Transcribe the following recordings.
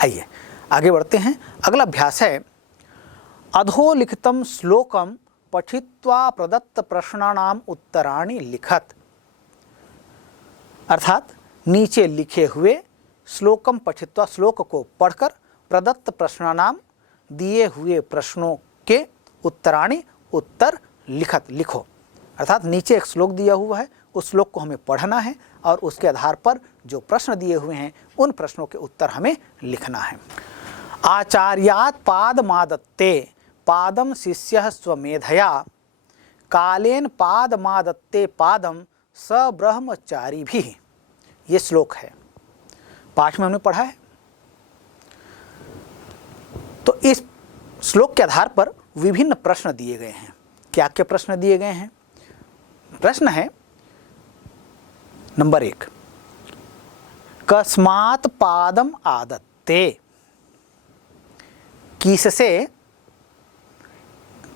आइए आगे बढ़ते हैं। अगला अभ्यास है अधोलिखितम श्लोकम पठित्वा प्रदत्त प्रश्नानाम उत्तराणि लिखत। अर्थात नीचे लिखे हुए श्लोकम पठित्वा, श्लोक को पढ़कर, प्रदत्त प्रश्नानाम, दिए हुए प्रश्नों के, उत्तराणि, उत्तर, लिखत, लिखो। अर्थात नीचे एक श्लोक दिया हुआ है, उस श्लोक को हमें पढ़ना है और उसके आधार पर जो प्रश्न दिए हुए हैं उन प्रश्नों के उत्तर हमें लिखना है। आचार्यात् पादमादत्ते पादम शिष्यः स्वमेधया कालेन पादमादत्ते पादम स ब्रह्मचारी भी। ये श्लोक है, पाठ में हमने पढ़ा है। तो इस श्लोक के आधार पर विभिन्न प्रश्न दिए गए हैं। क्या क्या प्रश्न दिए गए हैं? प्रश्न है नंबर 1, कस्मात् पादम आदत्ते, किससे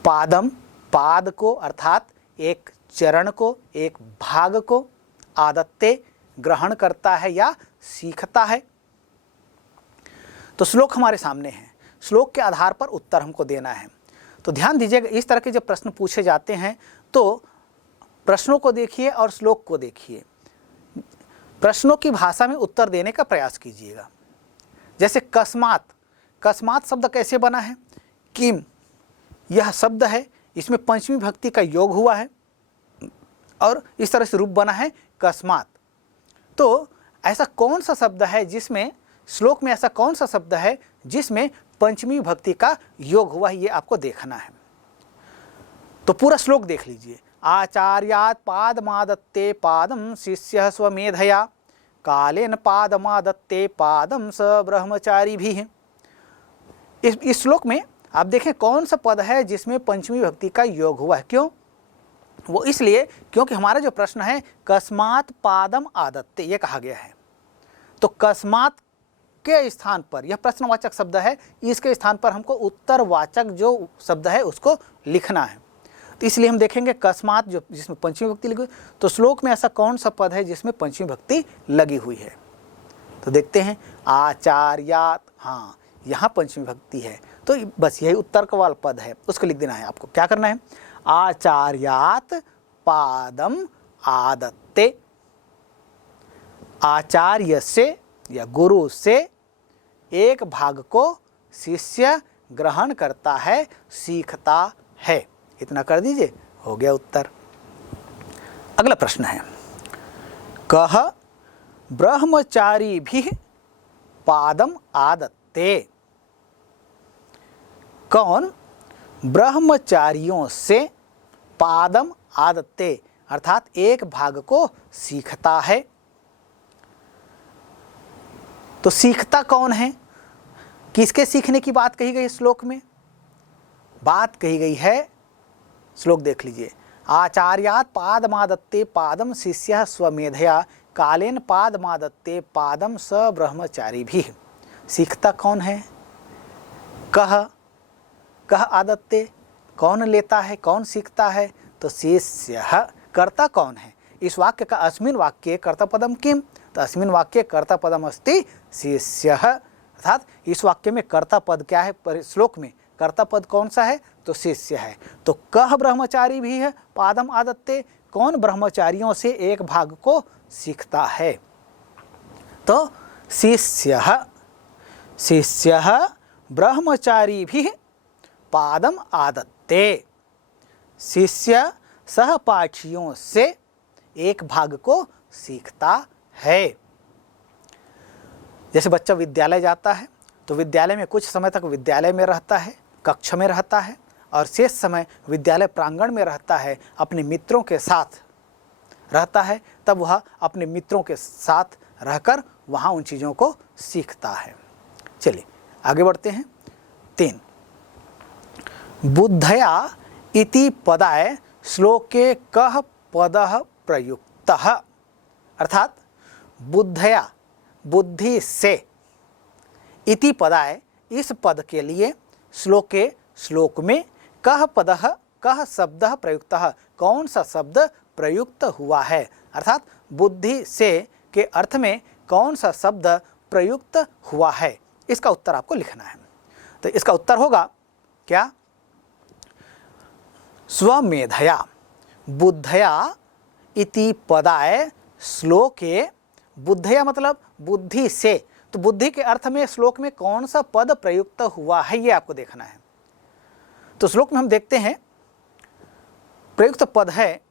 पादम, पाद को अर्थात एक चरण को, एक भाग को, आदत्ते ग्रहण करता है या सीखता है। तो श्लोक हमारे सामने है, श्लोक के आधार पर उत्तर हमको देना है। तो ध्यान दीजिएगा, इस तरह के जब प्रश्न पूछे जाते हैं तो प्रश्नों को देखिए और श्लोक को देखिए, प्रश्नों की भाषा में उत्तर देने का प्रयास कीजिएगा। जैसे कस्मात, कस्मात शब्द कैसे बना है? किम, यह शब्द है, इसमें पंचमी भक्ति का योग हुआ है और इस तरह से रूप बना है कस्मात। तो ऐसा कौन सा शब्द है जिसमें, श्लोक में ऐसा कौन सा शब्द है जिसमें पंचमी भक्ति का योग हुआ है, ये आपको देखना है। तो पूरा श्लोक देख लीजिए। आचार्यात् पादमादत्ते पादम शिष्यः स्वमेधया कालेन पादमादत्ते पादम स ब्रह्मचारी भी। इस श्लोक में आप देखें कौन सा पद है जिसमें पंचमी भक्ति का योग हुआ है। क्यों? वो इसलिए क्योंकि हमारा जो प्रश्न है कस्मात् पादम आदत्ते, ये कहा गया है। तो कस्मात् के स्थान पर, यह प्रश्नवाचक शब्द है, इसके स्थान पर हमको उत्तरवाचक जो शब्द है उसको लिखना है। तो इसलिए हम देखेंगे कस्मात् जो जिसमें पंचमी भक्ति लगी, तो श्लोक में ऐसा कौन सा पद है जिसमें पंचमी भक्ति लगी हुई है। तो देखते हैं आचार्यात्, हाँ यहाँ पंचमी भक्ति है, तो बस यही उत्तर का वाला पद है, उसको लिख देना है। आपको क्या करना है? आचार्यात् पादम आदत्ते, आचार्य से या गुरु से एक भाग को शिष्य ग्रहण करता है, सीखता है। इतना कर दीजिए, हो गया उत्तर। अगला प्रश्न है कह ब्रह्मचारी भी पादम आदत्ते, कौन ब्रह्मचारियों से पादम आदत्ते अर्थात एक भाग को सीखता है। तो सीखता कौन है? किसके सीखने की बात कही गई श्लोक में? बात कही गई है, श्लोक देख लीजिए। आचार्यात् पादमादत्ते पादम शिष्यः स्वमेधया कालेन पादमादत्ते पादम स ब्रह्मचारी भी। सीखता कौन है? कह आदत्ते, कौन लेता है, कौन सीखता है? तो शिष्यः, कर्ता कौन है? इस वाक्य का अस्मिन् वाक्ये कर्तापदम किम? तो अस्मिन् वाक्ये कर्तापदम अस्ति शिष्यः, अर्थात इस वाक्य में कर्ता पद क्या है? श्लोक में कर्ता पद कौन सा है? तो शिष्य है। तो कह ब्रह्मचारी भी है पादम आदत्ते, कौन ब्रह्मचारियों से एक भाग को सीखता है? तो शिष्यः, शिष्यः ब्रह्मचारी भी पादम आदत्ते, शिष्य सहपाठियों से एक भाग को सीखता है। जैसे बच्चा विद्यालय जाता है तो विद्यालय में कुछ समय तक विद्यालय में रहता है, कक्ष में रहता है, और शेष समय विद्यालय प्रांगण में रहता है, अपने मित्रों के साथ रहता है। तब वह अपने मित्रों के साथ रहकर वहाँ उन चीज़ों को सीखता है। चलिए आगे बढ़ते हैं। 3 बुद्धया इति पदाय श्लोके कः पदः प्रयुक्तः, अर्थात बुद्धया, बुद्धि से, इति पदाय इस पद के लिए श्लोके, श्लोक में कः पदः, कः शब्दः प्रयुक्तः, कौन सा शब्द प्रयुक्त हुआ है, अर्थात बुद्धि से के अर्थ में कौन सा शब्द प्रयुक्त हुआ है, इसका उत्तर आपको लिखना है। तो इसका उत्तर होगा क्या? स्वमेधया बुद्धया इति पदाय श्लोके, बुद्धया मतलब बुद्धि से, तो बुद्धि के अर्थ में श्लोक में कौन सा पद प्रयुक्त हुआ है ये आपको देखना है। तो श्लोक में हम देखते हैं प्रयुक्त पद है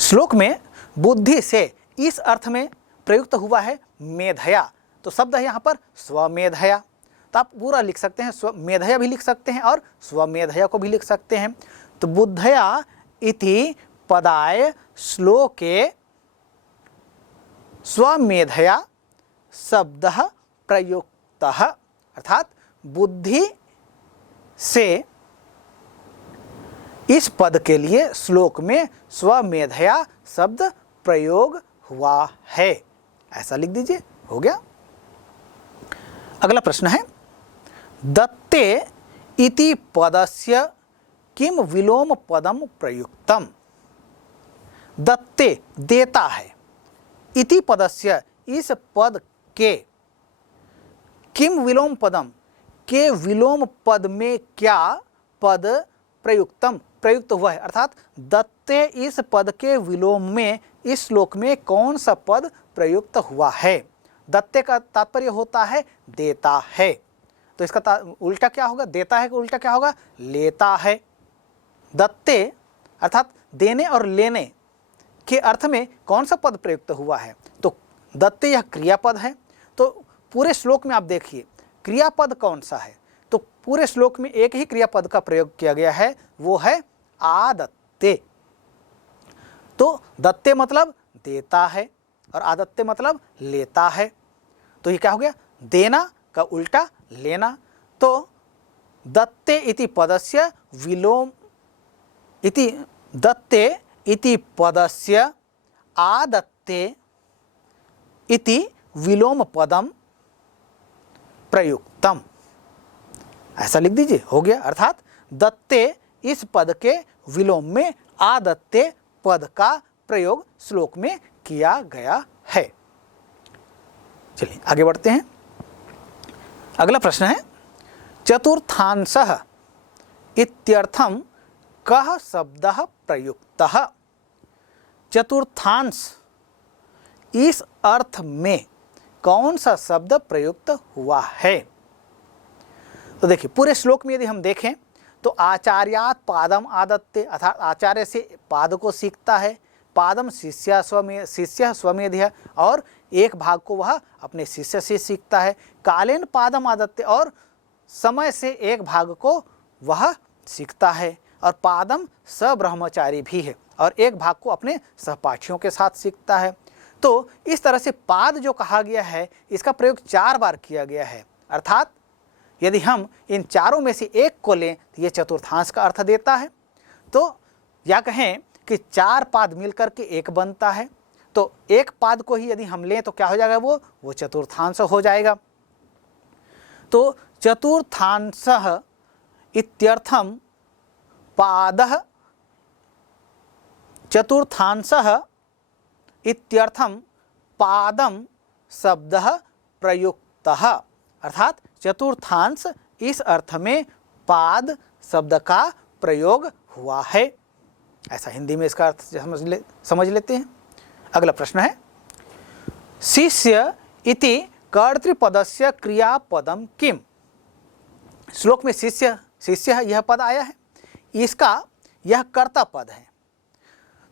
श्लोक में बुद्धि से इस अर्थ में प्रयुक्त हुआ है मेधया, तो शब्द है यहाँ पर स्वमेधया। तो आप पूरा लिख सकते हैं, स्वमेधया भी लिख सकते हैं और स्वमेधया को भी लिख सकते हैं। तो बुद्धया इति पदाय श्लोके स्वमेधया शब्द प्रयुक्त, अर्थात बुद्धि से इस पद के लिए श्लोक में स्वमेधया शब्द प्रयोग हुआ है, ऐसा लिख दीजिए, हो गया। अगला प्रश्न है दत्ते इति पदस्य किम विलोम पदम प्रयुक्तम। दत्ते देता है, इति पदस्य इस पद के, किम विलोम पदम के विलोम पद में क्या पद प्रयुक्तम प्रयुक्त हुआ है, अर्थात दत्ते इस पद के विलोम में इस श्लोक में कौन सा पद प्रयुक्त हुआ है। दत्ते का तात्पर्य होता है देता है, तो इसका उल्टा क्या होगा? देता है का उल्टा क्या होगा? लेता है। दत्ते अर्थात देने और लेने के अर्थ में कौन सा पद प्रयुक्त हुआ है? तो दत्ते यह क्रियापद है। तो पूरे श्लोक में आप देखिए क्रियापद कौन सा है, तो पूरे श्लोक में एक ही क्रियापद का प्रयोग किया गया है, वो है आदत्ते। तो दत्ते मतलब देता है और आदत्ते मतलब लेता है, तो ये क्या हो गया? देना का उल्टा लेना। तो दत्ते इति पदस्य विलोम इति, दत्ते इति पदस्य आदत्ते इति विलोम पदम प्रयुक्तम, ऐसा लिख दीजिए, हो गया। अर्थात दत्ते इस पद के विलोम में आदत्ते पद का प्रयोग श्लोक में किया गया है। चलिए आगे बढ़ते हैं। अगला प्रश्न है चतुर्थांशः इत्यर्थम कः शब्दः प्रयुक्तः। चतुर्थांश इस अर्थ में कौन सा शब्द प्रयुक्त हुआ है? तो देखिए पूरे श्लोक में यदि हम देखें तो आचार्यात् पादम आदत्ते, अर्थात आचार्य से पाद को सीखता है, पादम शिष्य स्वमेधया, और एक भाग को वह अपने शिष्य से सीखता है। कालेन पादम आदत्ते, और समय से एक भाग को वह सीखता है। और पादम सब्रह्मचारी भी है, और एक भाग को अपने सहपाठियों के साथ सीखता है। तो इस तरह से पाद जो कहा गया है इसका प्रयोग 4 बार किया गया है, अर्थात यदि हम इन चारों में से एक को लें तो ये चतुर्थांश का अर्थ देता है। तो या कहें कि 4 पाद मिलकर के एक बनता है, तो एक पाद को ही यदि हम लें तो क्या हो जाएगा? वो चतुर्थांश हो जाएगा। तो चतुर्थांशः इत्यर्थम पादः, चतुर्थांशः इत्यर्थम पादम शब्दः प्रयुक्तः, अर्थात चतुर्थांश इस अर्थ में पाद शब्द का प्रयोग हुआ है, ऐसा हिंदी में इसका अर्थ समझ लेते हैं। अगला प्रश्न है शिष्य इति कर्तृपदस्य क्रियापदम किम। श्लोक में शिष्य यह पद आया है, इसका यह कर्ता पद है।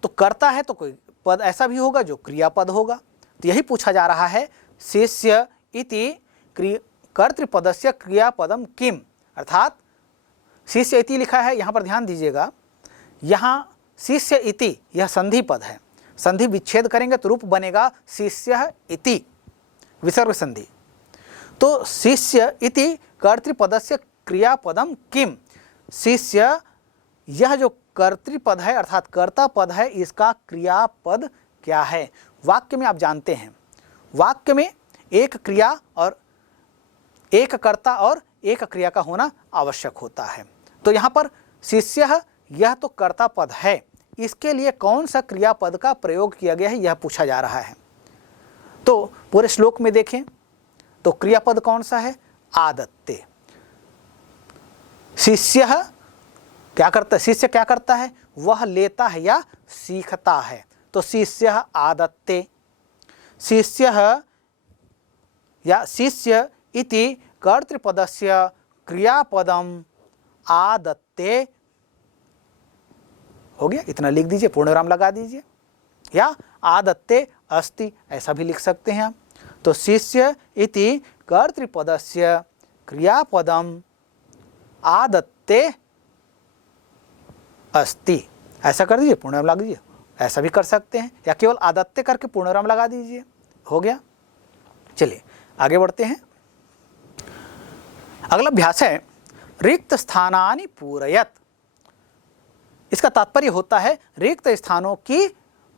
तो कर्ता है तो कोई पद ऐसा भी होगा जो क्रियापद होगा। तो यही पूछा जा रहा है शिष्य इति कर्तृपदस्य क्रियापदम किम, अर्थात शिष्य इति लिखा है, यहाँ पर ध्यान दीजिएगा, यहाँ शिष्य इति यह संधि पद है, संधि विच्छेद करेंगे तो रूप बनेगा शिष्य इति विसर्ग संधि। तो शिष्य इति कर्तृपदस्य क्रियापदम किम, शिष्य यह जो कर्तृपद है अर्थात कर्ता पद है, इसका क्रियापद क्या है। वाक्य में आप जानते हैं वाक्य में एक क्रिया और एक कर्ता और एक क्रिया का होना आवश्यक होता है। तो यहाँ पर शिष्य यह तो कर्ता पद है, इसके लिए कौन सा क्रियापद का प्रयोग किया गया है यह पूछा जा रहा है। तो पूरे श्लोक में देखें तो क्रियापद कौन सा है? आदत्ते। शिष्य क्या करता है? शिष्य क्या करता है? वह लेता है या सीखता है। तो शिष्य आदत्ते। शिष्य या शिष्य इति कर्तृपदस्य क्रियापदम आदत्ते। हो गया, इतना लिख दीजिए, पूर्णविराम लगा दीजिए, या आदत्ते अस्ति ऐसा भी लिख सकते हैं आप। तो शिष्य इति कर्तृपदस्य क्रियापदम आदत्ते अस्ति ऐसा कर दीजिए, पूर्णविराम लगा दीजिए, ऐसा भी कर सकते हैं, या केवल आदत्ते करके पूर्णविराम लगा दीजिए। हो गया। चलिए आगे बढ़ते हैं। अगला अभ्यास है रिक्त स्थानानि पूरयत। इसका तात्पर्य होता है रिक्त स्थानों की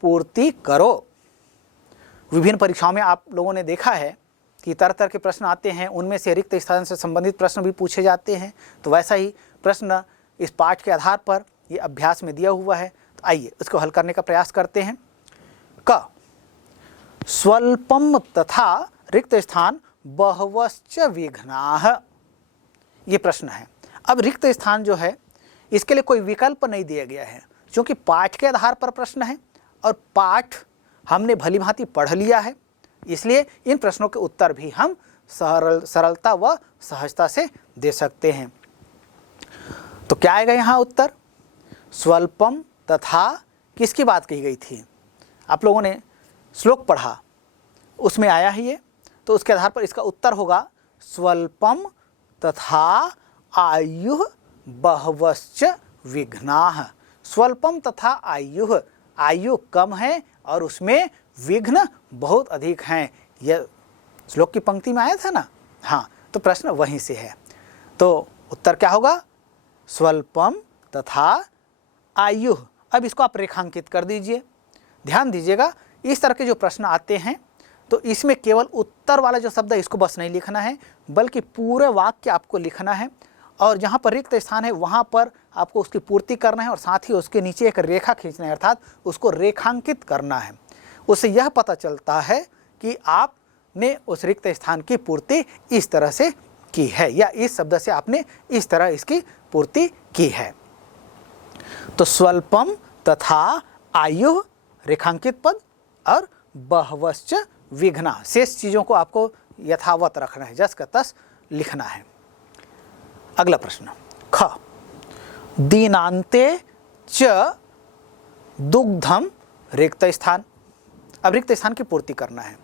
पूर्ति करो। विभिन्न परीक्षाओं में आप लोगों ने देखा है कि तरह तरह के प्रश्न आते हैं, उनमें से रिक्त स्थान से संबंधित प्रश्न भी पूछे जाते हैं। तो वैसा ही प्रश्न इस पाठ के आधार पर ये अभ्यास में दिया हुआ है। तो आइए उसको हल करने का प्रयास करते हैं। क स्वल्पम तथा रिक्त स्थान बहवश्च विघ्नाः, ये प्रश्न है। अब रिक्त स्थान जो है इसके लिए कोई विकल्प नहीं दिया गया है, क्योंकि पाठ के आधार पर प्रश्न है और पाठ हमने भली भांति पढ़ लिया है, इसलिए इन प्रश्नों के उत्तर भी हम सरलता व सहजता से दे सकते हैं। तो क्या आएगा यहाँ उत्तर? स्वल्पम तथा किसकी बात कही गई थी? आप लोगों ने श्लोक पढ़ा, उसमें आया ही ये, तो उसके आधार पर इसका उत्तर होगा स्वल्पम तथा आयुः बहवश्च विघ्नाः। स्वल्पम तथा आयुः, आयु कम है और उसमें विघ्न बहुत अधिक हैं। यह श्लोक की पंक्ति में आया था ना। हाँ, तो प्रश्न वहीं से है। तो उत्तर क्या होगा? स्वल्पम तथा आयुः। अब इसको आप रेखांकित कर दीजिए। ध्यान दीजिएगा, इस तरह के जो प्रश्न आते हैं तो इसमें केवल उत्तर वाला जो शब्द है इसको बस नहीं लिखना है, बल्कि पूरे वाक्य आपको लिखना है, और जहाँ पर रिक्त स्थान है वहाँ पर आपको उसकी पूर्ति करना है, और साथ ही उसके नीचे एक रेखा खींचना है, अर्थात उसको रेखांकित करना है। उससे यह पता चलता है कि आपने उस रिक्त स्थान की पूर्ति इस तरह से की है, या इस शब्द से आपने इस तरह इसकी पूर्ति की है। तो स्वल्पम तथा आयु रेखांकित पद और बहवश्च विघ्ना, शेष चीज़ों को आपको यथावत रखना है, जस का तस लिखना है। अगला प्रश्न ख दीनांते च दुग्धम रिक्त स्थान। अब रिक्त स्थान की पूर्ति करना है।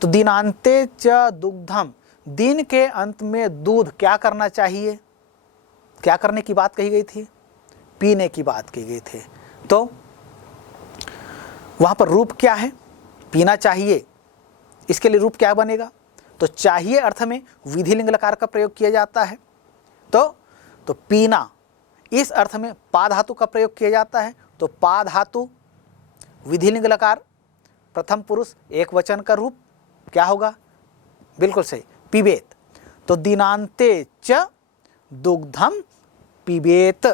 तो दीनांते च दुग्धम, दिन के अंत में दूध क्या करना चाहिए? क्या करने की बात कही गई थी? पीने की बात कही गई थी। तो वहाँ पर रूप क्या है? पीना चाहिए। इसके लिए रूप क्या बनेगा? तो चाहिए अर्थ में विधिलिंग लकार का प्रयोग किया जाता है। तो पीना इस अर्थ में पा धातु का प्रयोग किया जाता है। तो पा धातु विधिलिंग लकार प्रथम पुरुष एक वचन का रूप क्या होगा? बिल्कुल सही, पिबेत। तो दीनांते च दुग्धम पिबेत,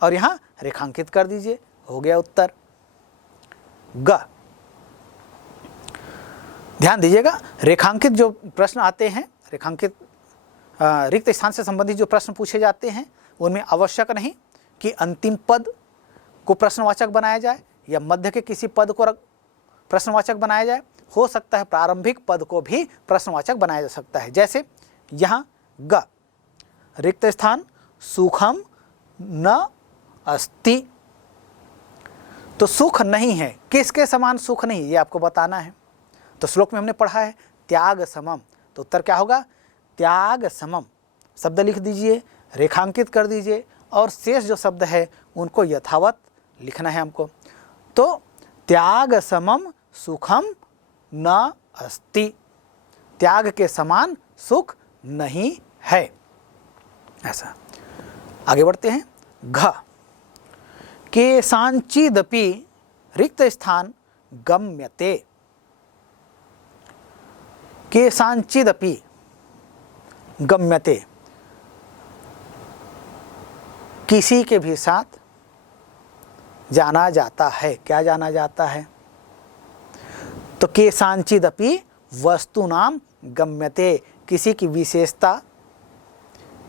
और यहाँ रेखांकित कर दीजिए। हो गया उत्तर ग। ध्यान दीजिएगा, रेखांकित जो प्रश्न आते हैं, रेखांकित रिक्त स्थान से संबंधित जो प्रश्न पूछे जाते हैं, उनमें आवश्यक नहीं कि अंतिम पद को प्रश्नवाचक बनाया जाए या मध्य के किसी पद को प्रश्नवाचक बनाया जाए। हो सकता है प्रारंभिक पद को भी प्रश्नवाचक बनाया जा सकता है। जैसे यहाँ ग, रिक्त स्थान सुखम न अस्ति। तो सुख नहीं है, किसके समान सुख नहीं, ये आपको बताना है। तो श्लोक में हमने पढ़ा है त्याग समम, तो उत्तर क्या होगा? त्याग समम शब्द लिख दीजिए, रेखांकित कर दीजिए, और शेष जो शब्द है उनको यथावत लिखना है हमको। तो त्याग समम सुखम न अस्ति, त्याग के समान सुख नहीं है। ऐसा आगे बढ़ते हैं। घ केषांचिदपि रिक्त स्थान गम्यते। केषांचिदपि गम्यते, किसी के भी साथ जाना जाता है। क्या जाना जाता है? तो केषांचिदपि वस्तूनाम गम्यते, किसी की विशेषता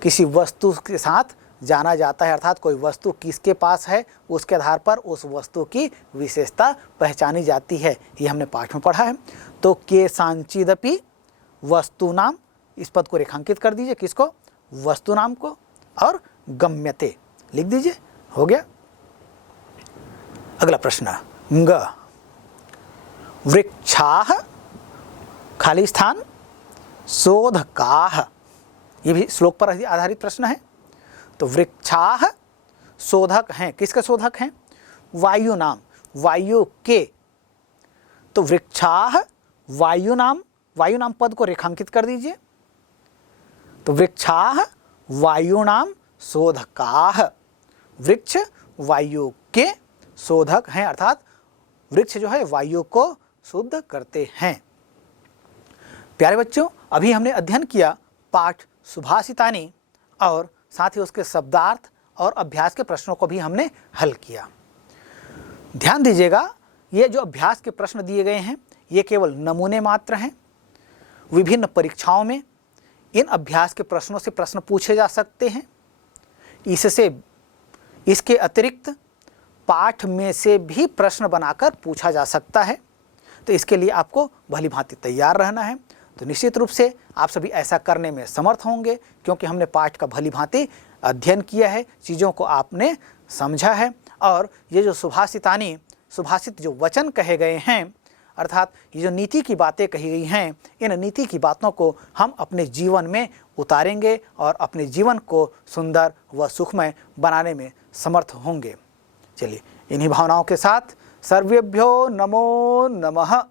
किसी वस्तु के साथ जाना जाता है, अर्थात कोई वस्तु किसके पास है उसके आधार पर उस वस्तु की विशेषता पहचानी जाती है। ये हमने पाठ में पढ़ा है। तो केषांचिदपि वस्तूनाम, इस पद को रेखांकित कर दीजिए, किसको? वस्तुनाम को, और गम्यते लिख दीजिए, हो गया। अगला प्रश्न, ग वृक्षाः खाली स्थान शोधकाः, ये भी श्लोक पर आधारित प्रश्न है। तो वृक्षाः शोधक हैं, किसके शोधक हैं? वायु नाम, वायु के। तो वृक्षाः वायु नाम पद को रेखांकित कर दीजिए। तो वृक्षाः वायु नाम शोधकाः, वृक्ष वायु के शोधक हैं, अर्थात वृक्ष जो है वायु को शुद्ध करते हैं। प्यारे बच्चों, अभी हमने अध्ययन किया पाठ सुभाषितानि और साथ ही उसके शब्दार्थ और अभ्यास के प्रश्नों को भी हमने हल किया। ध्यान दीजिएगा, ये जो अभ्यास के प्रश्न दिए गए हैं ये केवल नमूने मात्र हैं। विभिन्न परीक्षाओं में इन अभ्यास के प्रश्नों से प्रश्न पूछे जा सकते हैं। इसके अतिरिक्त पाठ में से भी प्रश्न बनाकर पूछा जा सकता है। तो इसके लिए आपको भली भांति तैयार रहना है। तो निश्चित रूप से आप सभी ऐसा करने में समर्थ होंगे, क्योंकि हमने पाठ का भली भांति अध्ययन किया है, चीज़ों को आपने समझा है। और ये जो सुभाषितानि, सुभाषित जो वचन कहे गए हैं, अर्थात ये जो नीति की बातें कही गई हैं, इन नीति की बातों को हम अपने जीवन में उतारेंगे और अपने जीवन को सुंदर व सुखमय बनाने में समर्थ होंगे। चलिए, इन्हीं भावनाओं के साथ सर्वेभ्यो नमो नमः।